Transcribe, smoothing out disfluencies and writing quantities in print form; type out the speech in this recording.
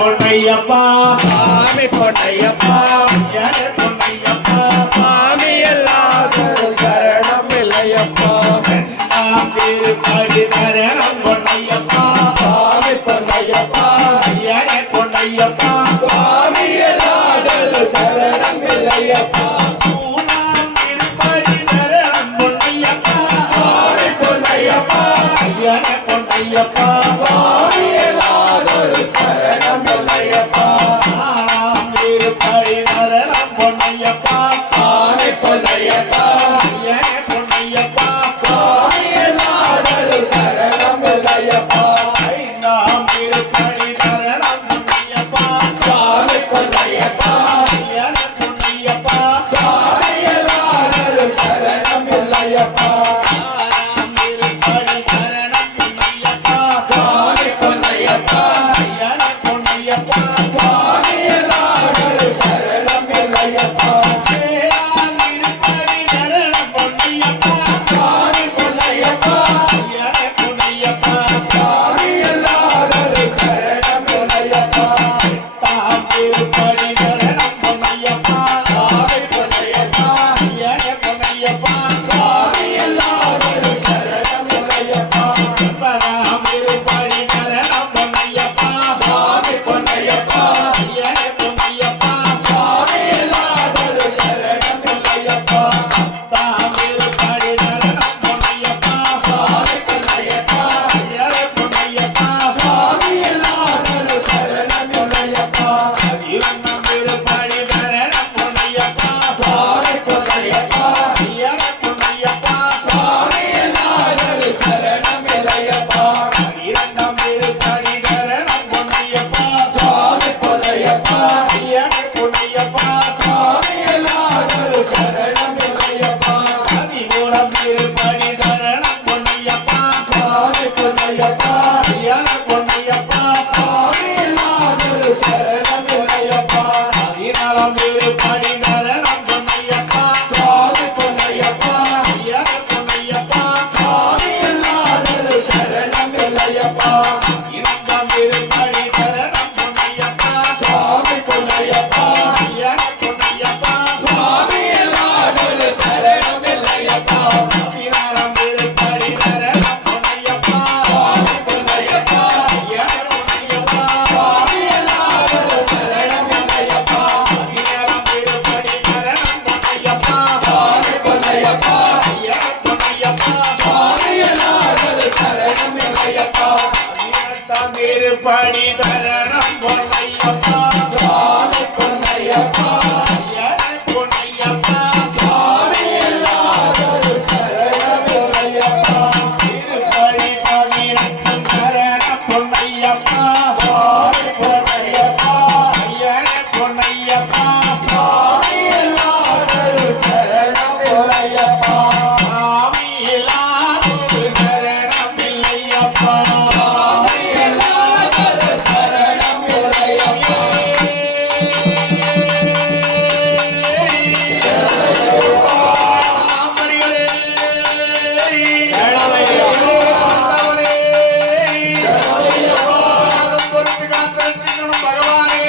பொன்னையப்பா சாமி பொன்னையப்பா பொன்னையப்பா சாமி எல்லாரும் சரணம் இல்லையப்பா திருப்பதி தரணம் பொன்னையப்பா சாமி பொன்னையப்பா பொன்னையப்பா சாமி எல்லாரும் சரணம் இல்லையப்பா திருப்பதி தரணம் பொன்னையப்பா சாமி பொன்னையப்பா பொன்னையப்பா சாமி எல்லாரும் சரணம் இல்லையப்பா திருப்பதி தரணம் பொன்னையப்பா சாமி பொன்னையப்பா பொன்னையப்பா சாமி எல்லாரும் சரணம் இல்லையப்பா ஐந்தாம் திருப்பதி தரணம் பொன்னையப்பா சாமி பொன்னையப்பா பொன்னையப்பா சாமி எல்லாரும் சரணம் இல்லையப்பா ஆறாம் திருப்பதி தரணம் பொன்னையப்பா சாமி பொன்னையப்பா பொன்னையப்பா சாமி எல்லாரும் சரணம் இல்லையப்பா ஏழாம் திருப்பதி தரணம் பொன்னையப்பா சாமி பொன்னையப்பா பொன்னையப்பா சாமி எல்லாரும் சரணம் இல்லையப்பா எட்டாம் திருப்பதி தரணம் பொன்னையப்பா சாமி பொன்னையப்பா பொன்னையப்பா சாமி எல்லாரும் சரணம் இல்லையப்பா ஒன்பதாம் திருப்பதி தரணம் பொன்னையப்பா சாமி பொன்னையப்பா பொன்னையப்பா சாமி எல்லாரும் சரணம் இல்லையப்பா பத்தாம் திருப்பதி தரணம் பொன்னையப்பா சாமி பொன்னையப்பா பொன்னையப்பா சாமி எல்லாரும் சரணம் இல்லையப்பா பதினொன்றாம் திருப்பதி தரணம் பொன்னையப்பா சாமி பொன்னையப்பா பொன்னையப்பா சாமி எல்லாரும் சரணம் இல்லையப்பா பன்னிரண்டாம் திருப்பதி தரணம் பொன்னையப்பா சாமி பொன்னையப்பா பொன்னையப்பா சாமி எல்லாரும் சரணம் இல்லையப்பா பதிமூணாம் திருப்பதி தரணம் பொன்னையப்பா சாமி பொன்னையப்பா பொன்னையப்பா சாமி எல்லாரும் சரணம் இல்லையப்பா பதினாலாம் திருப்பதி தரணம் பொன்னையப்பா சாமி பொன்னையப்பா பொன்னையப்பா சாமி எல்லாரும் சரணம் இல்லையப்பா இரண்டாம் திருப்பதி தரணம் பொன்னையப்பா சாமி பொன்னையப்பா பொன்னையப்பா சாமி எல்லாரும் சரணம் இல்லையப்பா பதினாறாம் திருப்பதி தரணம் பொன்னையப்பா சாமி பொன்னையப்பா பொன்னையப்பா சாமி எல்லாரும் சரணம் இல்லையப்பா பதினேழாம் திருப்பதி தரணம் பொன்னையப்பா சாமி பொன்னையப்பா பொன்னையப்பா சாமி எல்லாரும் சரணம் இல்லையப்பா பதினெட்டாம் திருப்பதி தரணம் பொன்னையப்பா சாமி பொன்னையப்பா பொன்னையப்பா சாமி எல்லாரும் சரணம் இல்லையப்பா திருப்பதி பதினெட்டாம் தரணம் பொன்னையப்பா சாமி பொன்னையப்பா பொன்னையப்பா சாமி எல்லாரும் சரணம் இல்லையப்பா சாமி இல்லாதொரு சரணம் இல்லையப்பா சாமி எல்லாரும் சரணம் இல்லையப்பா பகவானே